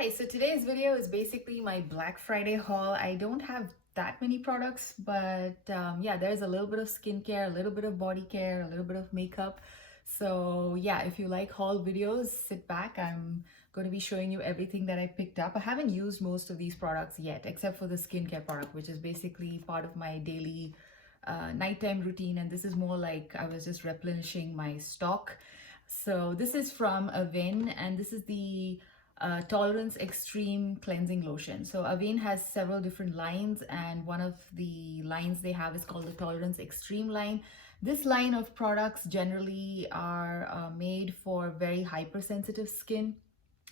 Hi, so today's video is basically my Black Friday haul. I don't have that many products, but yeah, there's a little bit of skincare, a little bit of body care, a little bit of makeup. So yeah, if you like haul videos, sit back. I'm going to be showing you everything that I picked up. I haven't used most of these products yet, except for the skincare product, which is basically part of my daily nighttime routine. And this is more like I was just replenishing my stock. So this is from Avene, and this is the Tolerance Extreme Cleansing Lotion. So Avene has several different lines, and one of the lines they have is called the Tolerance Extreme line. This line of products generally are made for very hypersensitive skin.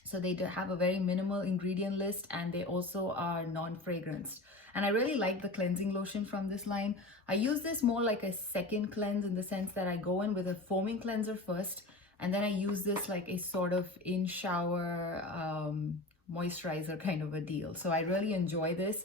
So they have a very minimal ingredient list, and they also are non-fragranced. And I really like the cleansing lotion from this line. I use this more like a second cleanse in the sense that I go in with a foaming cleanser first, and then I use this like a sort of in-shower moisturizer kind of a deal. So I really enjoy this.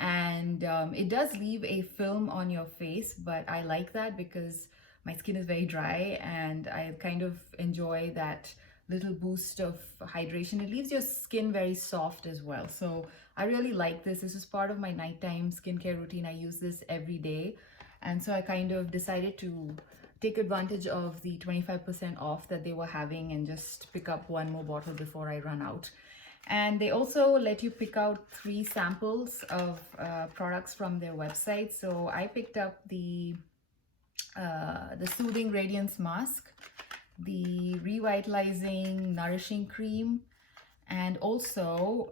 And it does leave a film on your face, but I like that because my skin is very dry and I kind of enjoy that little boost of hydration. It leaves your skin very soft as well. So I really like this. This is part of my nighttime skincare routine. I use this every day. And so I kind of decided to take advantage of the 25% off that they were having and just pick up one more bottle before I run out. And they also let you pick out 3 samples of products from their website. So I picked up the Soothing Radiance Mask, the Revitalizing Nourishing Cream, and also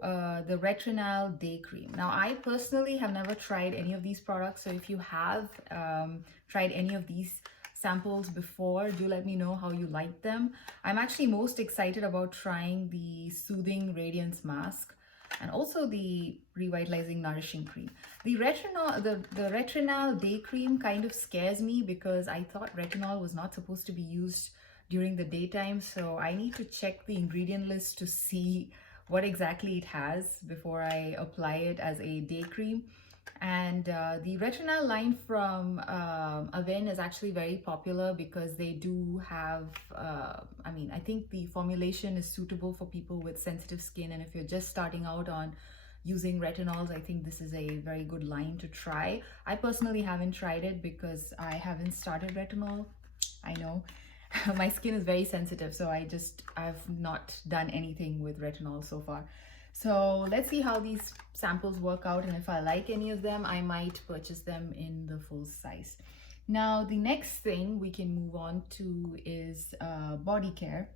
the Retinol Day Cream. Now, I personally have never tried any of these products. So if you have tried any of these samples before, do let me know how you like them. I'm actually most excited about trying the Soothing Radiance Mask and also the Revitalizing Nourishing Cream. The Retinol Day Cream kind of scares me because I thought retinol was not supposed to be used during the daytime, so I need to check the ingredient list to see what exactly it has before I apply it as a day cream. And the retinol line from Avene is actually very popular because they do have, I think the formulation is suitable for people with sensitive skin. And if you're just starting out on using retinols, I think this is a very good line to try. I personally haven't tried it because I haven't started retinol. I know. My skin is very sensitive, so I've not done anything with retinol so far. So let's see how these samples work out, and if I like any of them, I might purchase them in the full size. Now, the next thing we can move on to is Bodycare.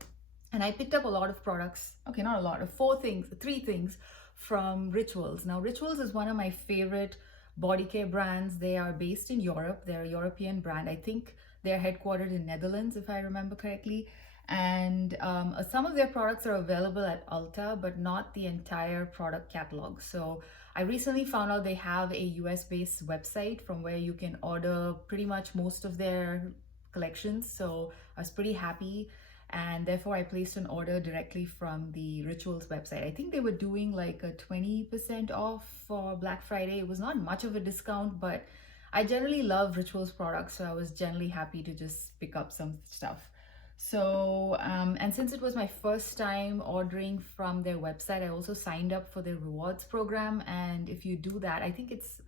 And I picked up a lot of products, okay, not a lot, of 3 things from Rituals. Now, Rituals is one of my favorite body care brands. They are based in Europe. They're a European brand. I think they're headquartered in Netherlands, if I remember correctly. And some of their products are available at Ulta, but not the entire product catalog. So I recently found out they have a US-based website from where you can order pretty much most of their collections. So I was pretty happy, and therefore I placed an order directly from the Rituals website. I think they were doing like a 20% off for Black Friday. It was not much of a discount, but I generally love Rituals products, so I was generally happy to just pick up some stuff. So, and since it was my first time ordering from their website, I also signed up for their rewards program. And if you do that, I think it's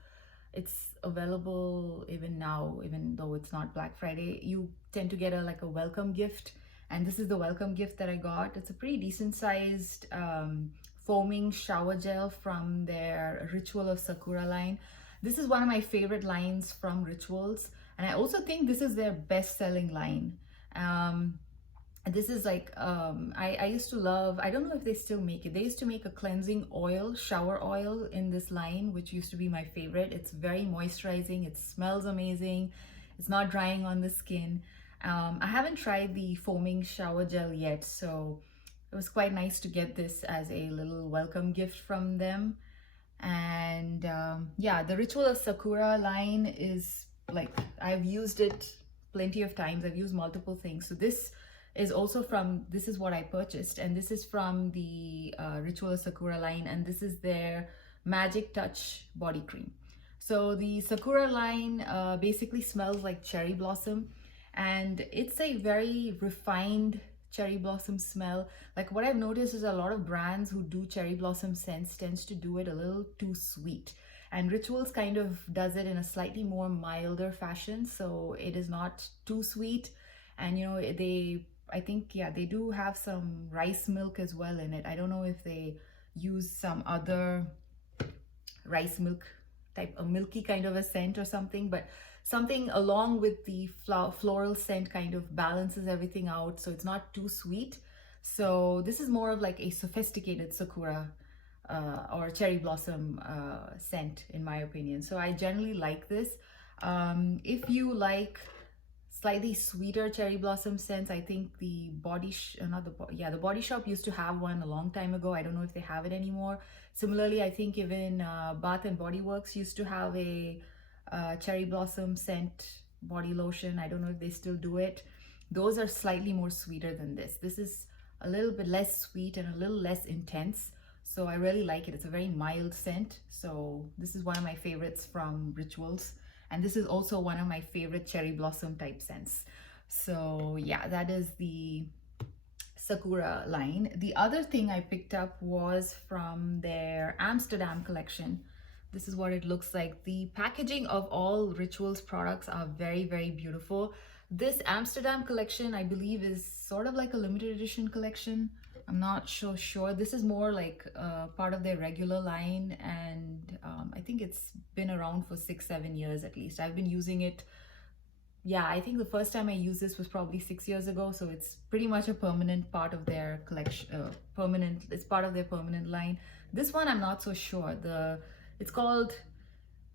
available even now, even though it's not Black Friday. You tend to get a welcome gift, and this is the welcome gift that I got. It's a pretty decent sized foaming shower gel from their Ritual of Sakura line. This is one of my favorite lines from Rituals, and I also think this is their best-selling line. This is like, I used to love, I don't know if they still make it. They used to make a cleansing oil, shower oil in this line, which used to be my favorite. It's very moisturizing. It smells amazing. It's not drying on the skin. I haven't tried the foaming shower gel yet, so it was quite nice to get this as a little welcome gift from them. And yeah, the Ritual of Sakura line is like, I've used it plenty of times. I've used multiple things. So this is also this is what I purchased, and this is from the Ritual of Sakura line, and this is their Magic Touch body cream. So the Sakura line basically smells like cherry blossom, and it's a very refined cherry blossom smell. Like what I've noticed is a lot of brands who do cherry blossom scents tends to do it a little too sweet. And Rituals kind of does it in a slightly more milder fashion, so it is not too sweet. And you know, I think, yeah, they do have some rice milk as well in it. I don't know if they use some other rice milk type, a milky kind of a scent or something, but something along with the floral scent kind of balances everything out, so it's not too sweet. So this is more of like a sophisticated sakura or cherry blossom scent, in my opinion. So I generally like this. If you like slightly sweeter cherry blossom scents, I think the not the Body Shop used to have one a long time ago. I don't know if they have it anymore. Similarly, I think even Bath and Body Works used to have a cherry blossom scent body lotion. I don't know if they still do it. Those are slightly more sweeter than this. This is a little bit less sweet and a little less intense. So I really like it. It's a very mild scent. So this is one of my favorites from Rituals. And this is also one of my favorite cherry blossom type scents. So yeah, that is the Sakura line. The other thing I picked up was from their Amsterdam collection. This is what it looks like. The packaging of all Rituals products are very, very beautiful. This Amsterdam collection, I believe, is sort of like a limited edition collection. I'm not so sure. This is more like part of their regular line, and I think it's been around for 6-7 years at least. I've been using it. Yeah, I think the first time I used this was probably 6 years ago, so it's pretty much a permanent part of their collection. It's part of their permanent line. This one I'm not so sure. It's called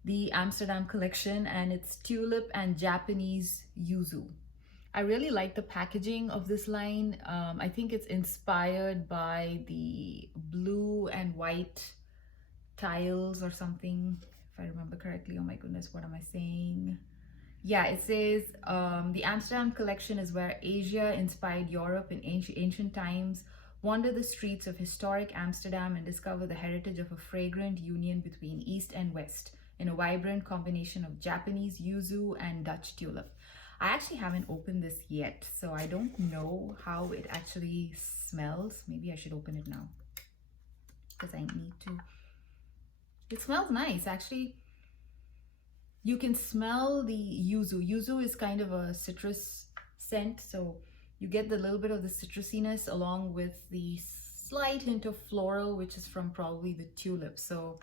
the Amsterdam collection, and it's tulip and Japanese yuzu. I really like the packaging of this line. I think it's inspired by the blue and white tiles or something, if I remember correctly. Oh my goodness, what am I saying? Yeah, it says the Amsterdam collection is where Asia inspired Europe in ancient times. Wander the streets of historic Amsterdam and discover the heritage of a fragrant union between East and West in a vibrant combination of Japanese yuzu and Dutch tulip. I actually haven't opened this yet, so I don't know how it actually smells. Maybe I should open it now because I need to. It smells nice, actually. You can smell the yuzu. Yuzu is kind of a citrus scent, so you get the little bit of the citrusiness along with the slight hint of floral, which is from probably the tulip. So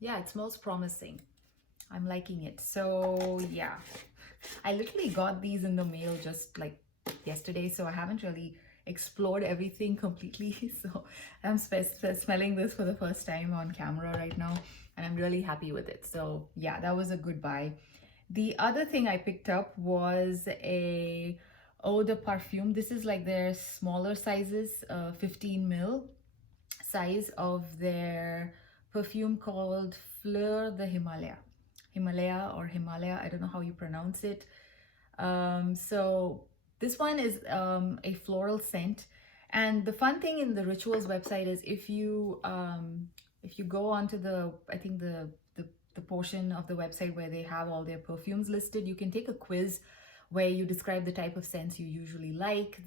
yeah, it smells promising. I'm liking it. So yeah, I literally got these in the mail just like yesterday, so I haven't really explored everything completely. So I'm smelling this for the first time on camera right now, and I'm really happy with it. So yeah, that was a good buy. The other thing I picked up was a eau de parfum. This is like their smaller sizes, 15 ml size of their perfume called Fleur de Himalaya. Himalaya, I don't know how you pronounce it. So this one is a floral scent, and the fun thing in the Rituals website is if you go onto the, I think the portion of the website where they have all their perfumes listed, you can take a quiz where you describe the type of scents you usually like.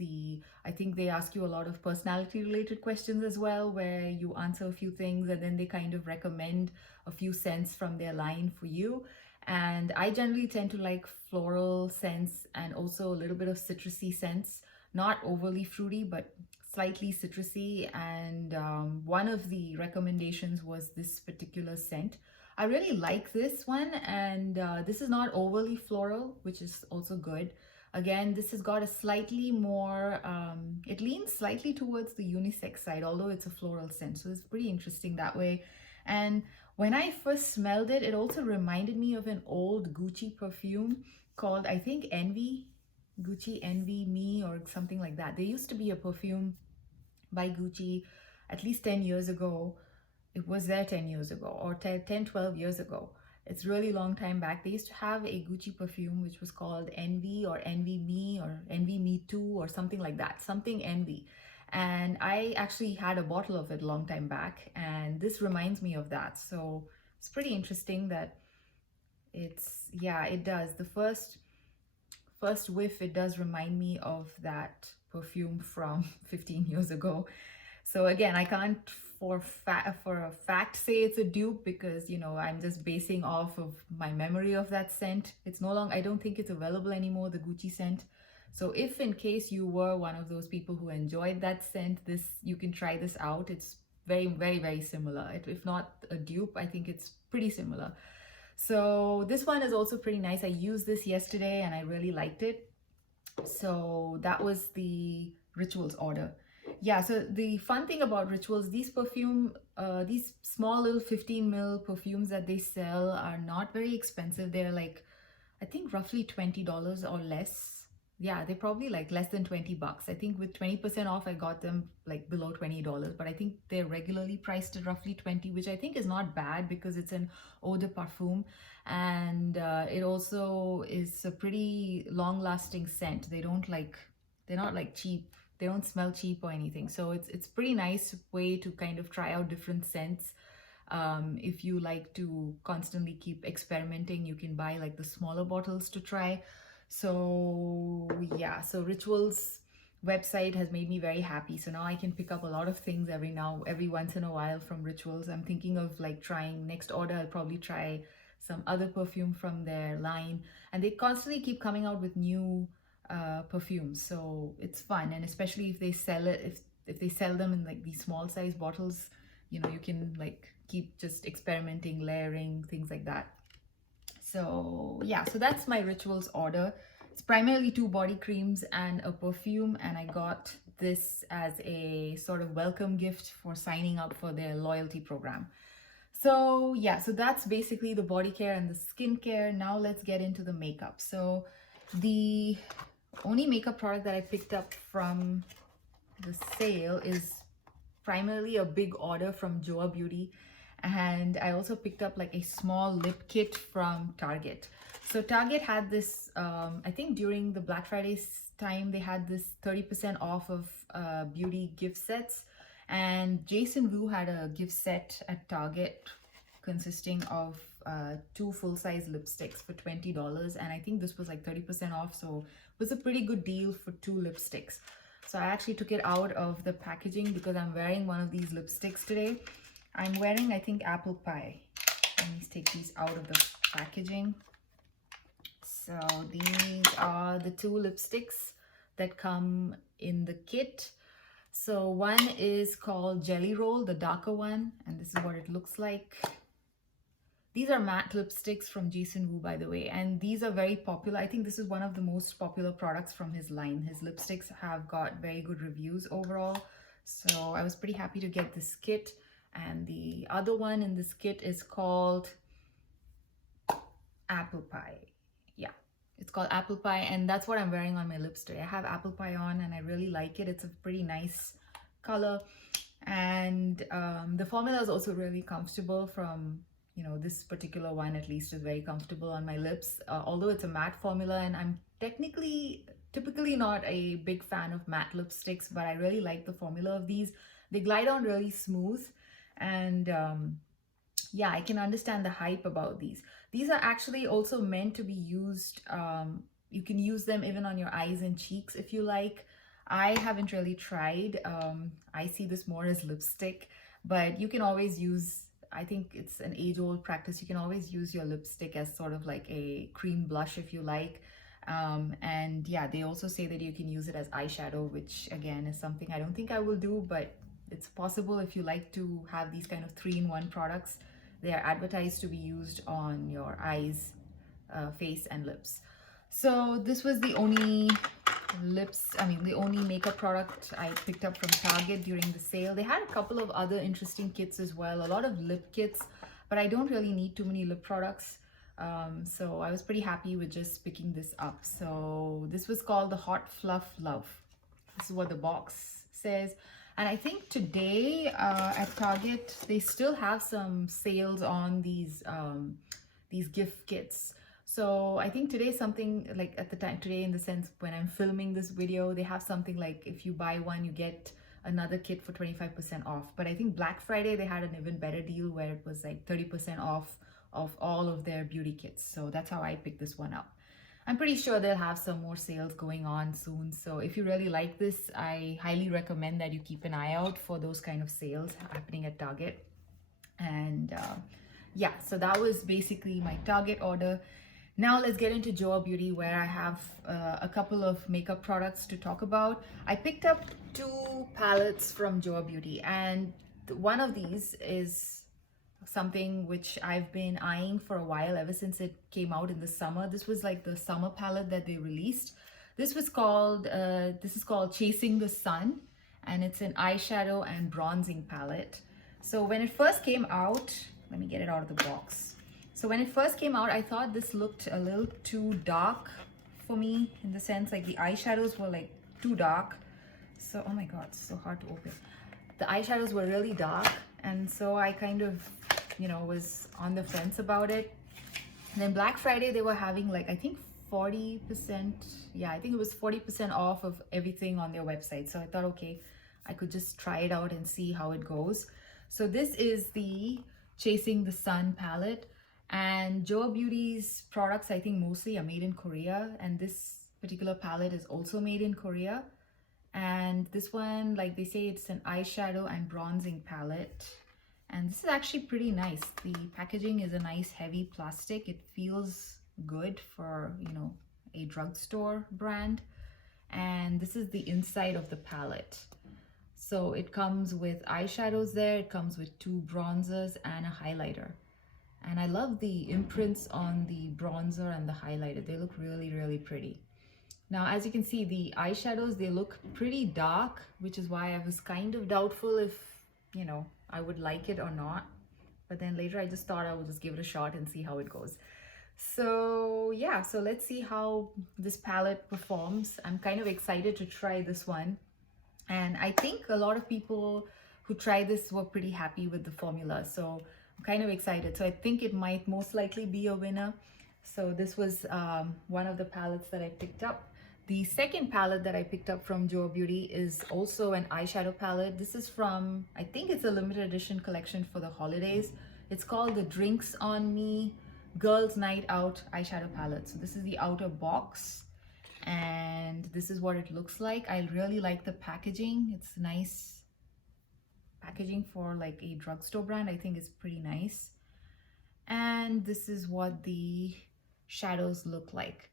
I think they ask you a lot of personality related questions as well, where you answer a few things and then they kind of recommend a few scents from their line for you. And I generally tend to like floral scents and also a little bit of citrusy scents, not overly fruity, but slightly citrusy. And one of the recommendations was this particular scent. I really like this one, and this is not overly floral, which is also good. Again, this has got a slightly more, it leans slightly towards the unisex side, although it's a floral scent. So it's pretty interesting that way. And when I first smelled it, it also reminded me of an old Gucci perfume called, I think, Gucci Envy Me or something like that. There used to be a perfume by Gucci at least 10 years ago. It was there 10 years ago or 10, 12 years ago. It's really long time back. They used to have a Gucci perfume which was called Envy or Envy Me or Envy Me Too or something like that. Something Envy. And I actually had a bottle of it a long time back, and this reminds me of that. So it's pretty interesting that it does. The first whiff, it does remind me of that perfume from 15 years ago. So again, I can't for a fact say it's a dupe, because you know, I'm just basing off of my memory of that scent. It's no longer, I don't think it's available anymore, the Gucci scent. So if in case you were one of those people who enjoyed that scent, this, you can try this out. It's very similar. If not a dupe, I think it's pretty similar. So this one is also pretty nice. I used this yesterday and I really liked it. So that was the Rituals order. Yeah, so the fun thing about Rituals, these small little 15 ml perfumes that they sell are not very expensive. They're like, I think roughly $20 or less. Yeah, they're probably like less than 20 bucks. I think with 20% off, I got them like below $20, but I think they're regularly priced at roughly 20, which I think is not bad because it's an eau de parfum. And it also is a pretty long lasting scent. They're not like cheap. They don't smell cheap or anything. So it's pretty nice way to kind of try out different scents. If you like to constantly keep experimenting, you can buy like the smaller bottles to try. So yeah, so Rituals website has made me very happy. So now I can pick up a lot of things every once in a while from Rituals. I'm thinking of like trying next order. I'll probably try some other perfume from their line, and they constantly keep coming out with new perfumes. So it's fun, and especially if they sell it, if they sell them in like these small size bottles, you know, you can like keep just experimenting, layering, things like that. So yeah, so that's my Rituals order. It's primarily 2 body creams and a perfume, and I got this as a sort of welcome gift for signing up for their loyalty program. So yeah, so that's basically the body care and the skincare. Now let's get into the makeup. So the only makeup product that I picked up from the sale is primarily a big order from Joah Beauty, and I also picked up like a small lip kit from Target. So Target had this, I think during the Black Friday time, they had this 30% off of beauty gift sets, and Jason Wu had a gift set at Target consisting of 2 full-size lipsticks for $20, and I think this was like 30% off, so it was a pretty good deal for 2 lipsticks. So I actually took it out of the packaging because I'm wearing one of these lipsticks today. I'm wearing, I think, Apple Pie. Let me take these out of the packaging. So these are the 2 lipsticks that come in the kit. So one is called Jelly Roll, the darker one, and this is what it looks like. These are matte lipsticks from Jason Wu, by the way, and these are very popular. I think this is one of the most popular products from his line. His lipsticks have got very good reviews overall. So I was pretty happy to get this kit. And the other one in this kit is called Apple Pie. Yeah, it's called Apple Pie, and that's what I'm wearing on my lips today. I have Apple Pie on and I really like it. It's a pretty nice color, and the formula is also really comfortable. From, you know, this particular one at least is very comfortable on my lips, although it's a matte formula, and I'm typically not a big fan of matte lipsticks, but I really like the formula of these. They glide on really smooth, and yeah, I can understand the hype about these. These are actually also meant to be used, you can use them even on your eyes and cheeks if you like. I haven't really tried. I see this more as lipstick, but you can always use, I think it's an age-old practice, you can always use your lipstick as sort of like a cream blush if you like. And yeah, they also say that you can use it as eyeshadow, which again is something I don't think I will do, but it's possible if you like to have these kind of 3-in-1 products. They are advertised to be used on your eyes, face and lips. So this was the only the only makeup product I picked up from Target during the sale. They had a couple of other interesting kits as well, a lot of lip kits, but I don't really need too many lip products. So I was pretty happy with just picking this up. So this was called the Hot Fluff Love. This is what the box says. And I think today at Target, they still have some sales on these gift kits. So I think today something like at the time today, in the sense when I'm filming this video, they have something like if you buy one, you get another kit for 25% off. But I think Black Friday, they had an even better deal where it was like 30% off of all of their beauty kits. So that's how I picked this one up. I'm pretty sure they'll have some more sales going on soon. So if you really like this, I highly recommend that you keep an eye out for those kind of sales happening at Target. And yeah, so that was basically my Target order. Now let's get into Joah Beauty, where I have a couple of makeup products to talk about. I picked up 2 palettes from Joah Beauty, and one of these is something which I've been eyeing for a while, ever since it came out in the summer. This was like the summer palette that they released. This is called Chasing the Sun, and it's an eyeshadow and bronzing palette. So when it first came out, let me get it out of the box. So when it first came out, I thought this looked a little too dark for me, in the sense like the eyeshadows were like too dark. So, oh my God, it's so hard to open. The eyeshadows were really dark, and so I kind of, you know, was on the fence about it. And then Black Friday, they were having like, I think 40%, yeah, I think it was 40% off of everything on their website. So I thought, okay, I could just try it out and see how it goes. So this is the Chasing the Sun palette, and Joah Beauty's products, I think mostly are made in Korea, and this particular palette is also made in Korea. And this one, like they say, it's an eyeshadow and bronzing palette. And this is actually pretty nice. The packaging is a nice heavy plastic. It feels good for, you know, a drugstore brand. And this is the inside of the palette. So it comes with eyeshadows there. It comes with 2 bronzers and a highlighter. And I love the imprints on the bronzer and the highlighter. They look really, really pretty. Now, as you can see, the eyeshadows, they look pretty dark, which is why I was kind of doubtful if, you know, I would like it or not. But then later I just thought I would just give it a shot and see how it goes. So yeah, so let's see how this palette performs. I'm kind of excited to try this one. And I think a lot of people who try this were pretty happy with the formula. So I'm kind of excited. So I think it might most likely be a winner. So this was one of the palettes that I picked up. The second palette that I picked up from Joah Beauty is also an eyeshadow palette. This is from, I think it's a limited edition collection for the holidays. It's called the Drinks on Me Girls Night Out eyeshadow palette. So this is the outer box, and this is what it looks like. I really like the packaging. It's nice packaging for like a drugstore brand. I think it's pretty nice. And this is what the shadows look like.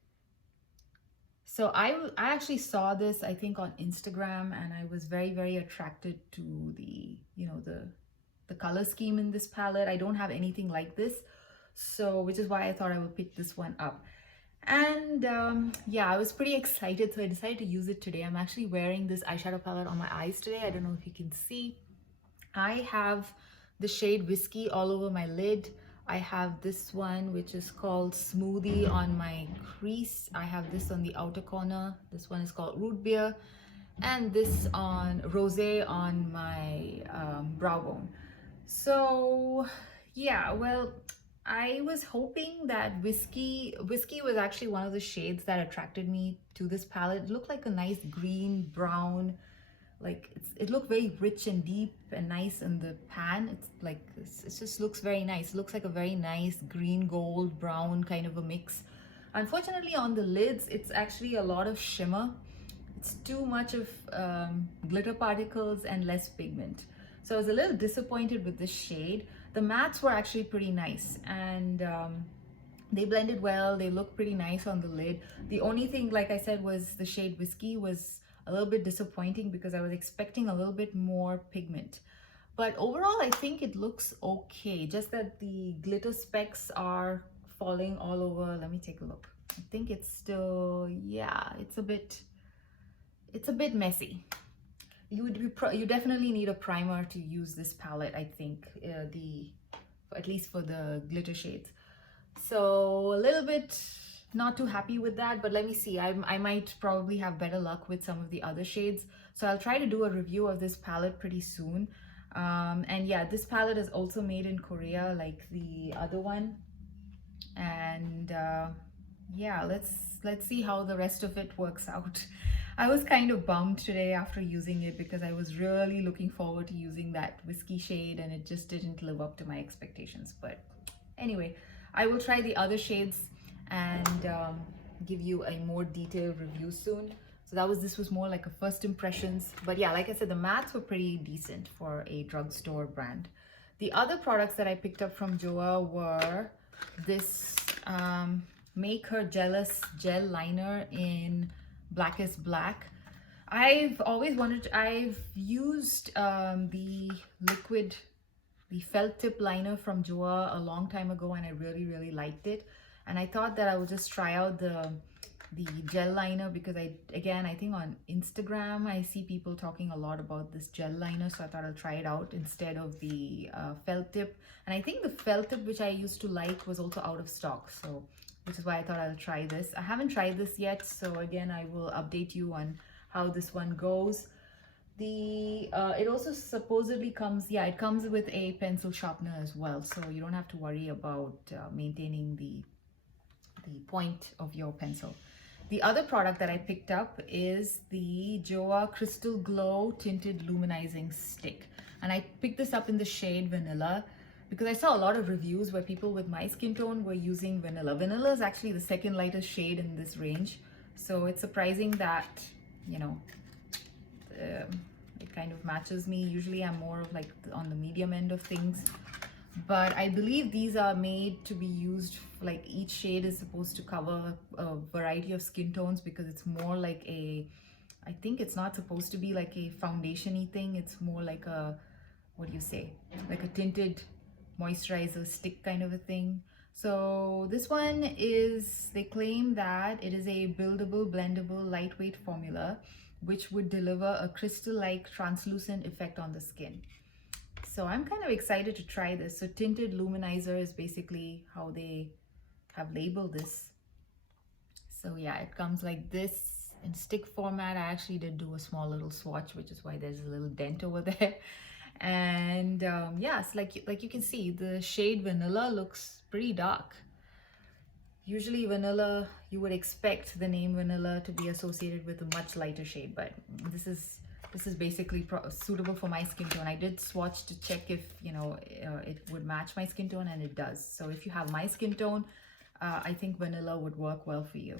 So I actually saw this, I think, on Instagram, and I was very, very attracted to the, you know, the color scheme in this palette. I don't have anything like this, so which is why I thought I would pick this one up. And yeah, I was pretty excited, so I decided to use it today. I'm actually wearing this eyeshadow palette on my eyes today. I don't know if you can see. I have the shade Whiskey all over my lid. I have this one, which is called Smoothie, on my crease. I have this on the outer corner. This one is called Root Beer. And this on Rosé on my brow bone. So yeah, well, I was hoping that Whiskey was actually one of the shades that attracted me to this palette. It looked like a nice green, brown, like it looked very rich and deep and nice in the pan. It's like, it just looks very nice. It looks like a very nice green, gold, brown kind of a mix. Unfortunately, on the lids, it's actually a lot of shimmer. It's too much of glitter particles and less pigment. So I was a little disappointed with this shade. The mattes were actually pretty nice, and they blended well. They look pretty nice on the lid. The only thing, like I said, was the shade Whiskey was a little bit disappointing because I was expecting a little bit more pigment. But overall, I think it looks okay. Just that the glitter specks are falling all over. Let me take a look. I think it's still, yeah, it's a bit messy. You definitely need a primer to use this palette, I think, at least for the glitter shades. So a little bit not too happy with that, but let me see. I might probably have better luck with some of the other shades. So I'll try to do a review of this palette pretty soon. And yeah, this palette is also made in Korea, like the other one. And yeah, let's see how the rest of it works out. I was kind of bummed today after using it because I was really looking forward to using that Whiskey shade, and it just didn't live up to my expectations. But anyway, I will try the other shades, and give you a more detailed review soon. So this was more like a first impressions. But yeah, like I said, the mattes were pretty decent for a drugstore brand. The other products that I picked up from Joah were this Make Her Jealous gel liner in Blackest Black. I've used the felt tip liner from Joah a long time ago, and I really liked it. And I thought that I would just try out the gel liner because I think on Instagram I see people talking a lot about this gel liner, so I thought I'll try it out instead of the felt tip. And I think the felt tip, which I used to like, was also out of stock, so which is why I thought I'll try this. I haven't tried this yet, so again I will update you on how this one goes. It also supposedly comes, yeah, it comes with a pencil sharpener as well, so you don't have to worry about maintaining the point of your pencil. The other product that I picked up is the Joah Crystal Glow Tinted Luminizing Stick. And I picked this up in the shade Vanilla because I saw a lot of reviews where people with my skin tone were using Vanilla. Vanilla is actually the second lightest shade in this range. So it's surprising that, you know, it kind of matches me. Usually I'm more of like on the medium end of things. But I believe these are made to be used, like each shade is supposed to cover a variety of skin tones, because it's more like I think it's not supposed to be like a foundation-y thing. It's more like a, what do you say? Like a tinted moisturizer stick kind of a thing. So this one is, they claim that it is a buildable, blendable, lightweight formula, which would deliver a crystal-like translucent effect on the skin. So I'm kind of excited to try this. So tinted luminizer is basically how they have labeled this. So yeah, it comes like this in stick format. I actually did do a small little swatch, which is why there's a little dent over there. And yeah, it's like you can see, the shade Vanilla looks pretty dark. Usually vanilla, you would expect the name Vanilla to be associated with a much lighter shade, but this is basically suitable for my skin tone. I did swatch to check if, you know, it would match my skin tone, and it does. So if you have my skin tone, I think Vanilla would work well for you.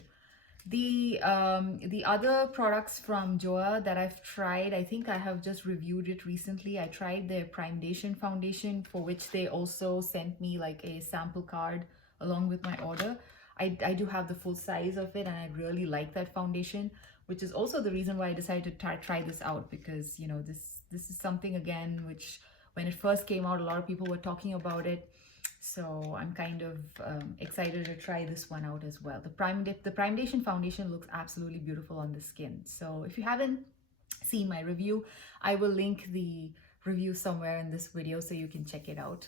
The other products from Joah that I've tried, I think I have just reviewed it recently. I tried their Primedation foundation, for which they also sent me like a sample card along with my order. I do have the full size of it, and I really like that foundation, which is also the reason why I decided to try this out, because, you know, this is something, again, which when it first came out, a lot of people were talking about it. So I'm kind of excited to try this one out as well. The Primedation foundation looks absolutely beautiful on the skin. So if you haven't seen my review, I will link the review somewhere in this video so you can check it out.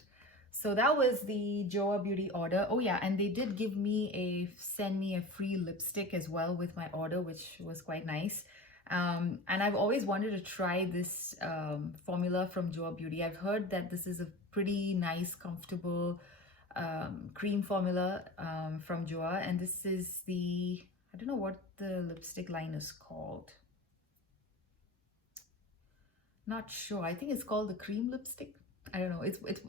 So that was the Joah Beauty order. Oh yeah, and they did send me a free lipstick as well with my order, which was quite nice. And I've always wanted to try this formula from Joah Beauty. I've heard that this is a pretty nice, comfortable cream formula from Joah. And this is the, I don't know what the lipstick line is called. Not sure. I think it's called the cream lipstick. I don't know.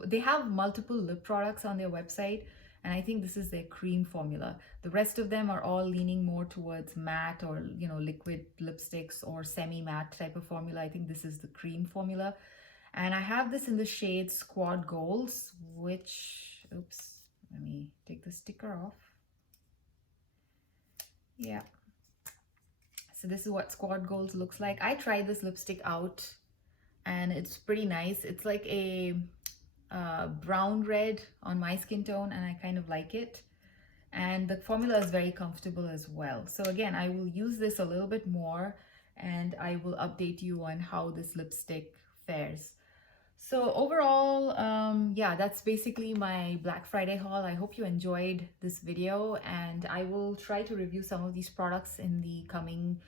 They have multiple lip products on their website, and I think this is their cream formula. The rest of them are all leaning more towards matte or, you know, liquid lipsticks or semi-matte type of formula. I think this is the cream formula. And I have this in the shade Squad Goals, which, oops, let me take the sticker off. Yeah. So this is what Squad Goals looks like. I tried this lipstick out, and it's pretty nice. It's like a brown red on my skin tone, and I kind of like it. And the formula is very comfortable as well. So again, I will use this a little bit more, and I will update you on how this lipstick fares. So overall, yeah, that's basically my Black Friday haul. I hope you enjoyed this video, and I will try to review some of these products in the coming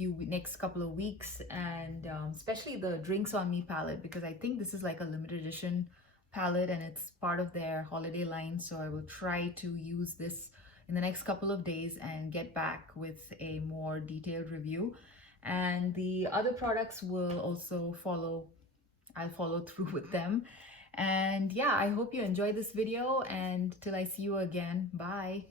next couple of weeks, and especially the Drinks on Me palette, because I think this is like a limited edition palette and it's part of their holiday line. So I will try to use this in the next couple of days and get back with a more detailed review. And the other products will also follow. I'll follow through with them. And yeah, I hope you enjoyed this video, and till I see you again, bye.